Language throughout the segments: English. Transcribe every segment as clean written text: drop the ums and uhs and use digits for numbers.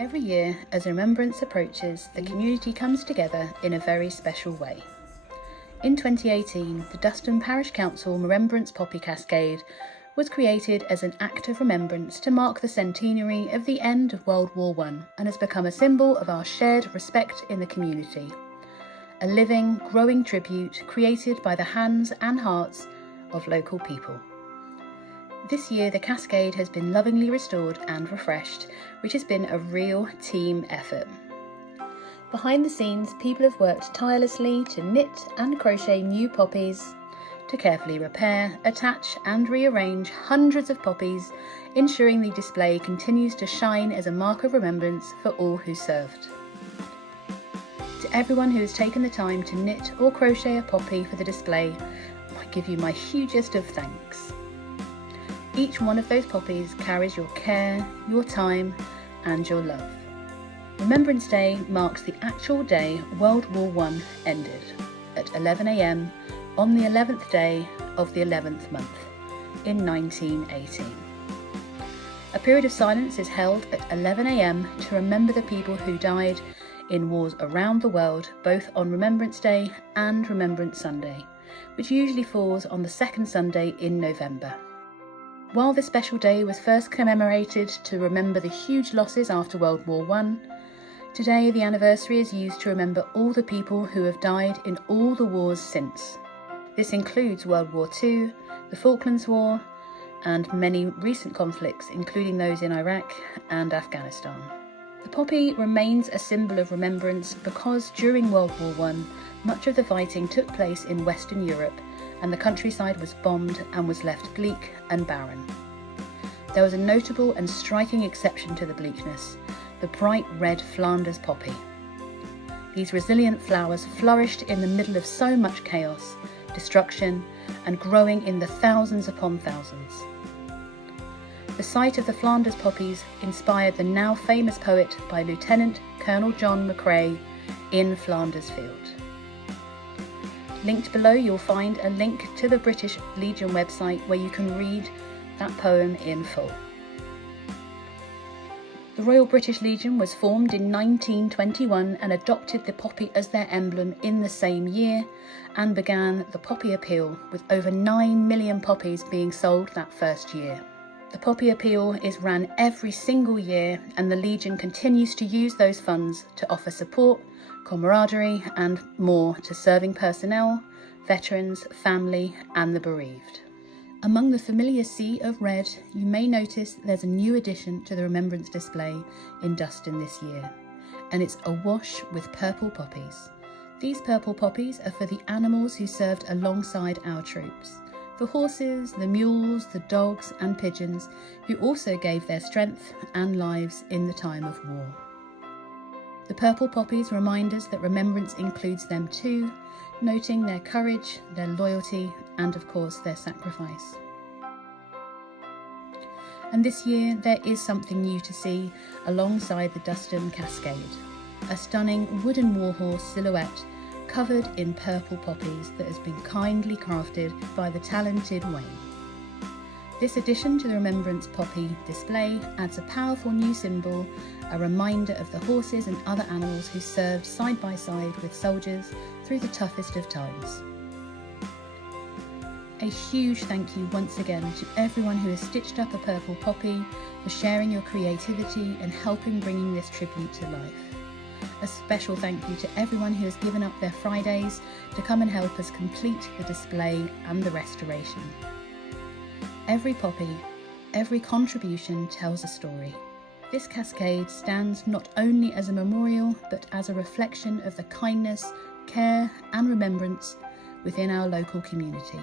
Every year, as Remembrance approaches, the community comes together in a very special way. In 2018, the Duston Parish Council Remembrance Poppy Cascade was created as an act of remembrance to mark the centenary of the end of World War I and has become a symbol of our shared respect in the community. A living, growing tribute created by the hands and hearts of local people. This year, the cascade has been lovingly restored and refreshed, which has been a real team effort. Behind the scenes, people have worked tirelessly to knit and crochet new poppies, to carefully repair, attach and rearrange hundreds of poppies, ensuring the display continues to shine as a mark of remembrance for all who served. To everyone who has taken the time to knit or crochet a poppy for the display, I give you my hugest of thanks. Each one of those poppies carries your care, your time and your love. Remembrance Day marks the actual day World War I ended, at 11 AM on the 11th day of the 11th month, in 1918. A period of silence is held at 11 AM to remember the people who died in wars around the world, both on Remembrance Day and Remembrance Sunday, which usually falls on the second Sunday in November. While this special day was first commemorated to remember the huge losses after World War I, today the anniversary is used to remember all the people who have died in all the wars since. This includes World War II, the Falklands War, and many recent conflicts, including those in Iraq and Afghanistan. The poppy remains a symbol of remembrance because during World War I, much of the fighting took place in Western Europe, and the countryside was bombed and was left bleak and barren. There was a notable and striking exception to the bleakness, the bright red Flanders poppy. These resilient flowers flourished in the middle of so much chaos, destruction, and growing in the thousands upon thousands. The sight of the Flanders poppies inspired the now famous poet by Lieutenant Colonel John McCrae in Flanders Field. Linked below you'll find a link to the British Legion website where you can read that poem in full. The Royal British Legion was formed in 1921 and adopted the poppy as their emblem in the same year and began the Poppy Appeal, with over 9 million poppies being sold that first year. The Poppy Appeal is ran every single year and the Legion continues to use those funds to offer support, camaraderie and more to serving personnel, veterans, family and the bereaved. Among the familiar sea of red, you may notice there's a new addition to the Remembrance display in Duston this year, and it's awash with purple poppies. These purple poppies are for the animals who served alongside our troops. The horses, the mules, the dogs and pigeons who also gave their strength and lives in the time of war. The purple poppies remind us that remembrance includes them too, noting their courage, their loyalty, and of course their sacrifice. And this year there is something new to see alongside the Duston Cascade, a stunning wooden warhorse silhouette covered in purple poppies that has been kindly crafted by the talented Wayne. This addition to the Remembrance Poppy display adds a powerful new symbol, a reminder of the horses and other animals who served side by side with soldiers through the toughest of times. A huge thank you once again to everyone who has stitched up a purple poppy, for sharing your creativity and helping bringing this tribute to life. A special thank you to everyone who has given up their Fridays to come and help us complete the display and the restoration. Every poppy, every contribution tells a story. This cascade stands not only as a memorial, but as a reflection of the kindness, care and remembrance within our local community.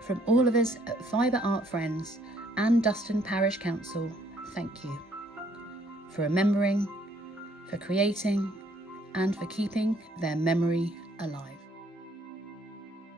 From all of us at Fibre Art Friends and Duston Parish Council, thank you for remembering, for creating and for keeping their memory alive.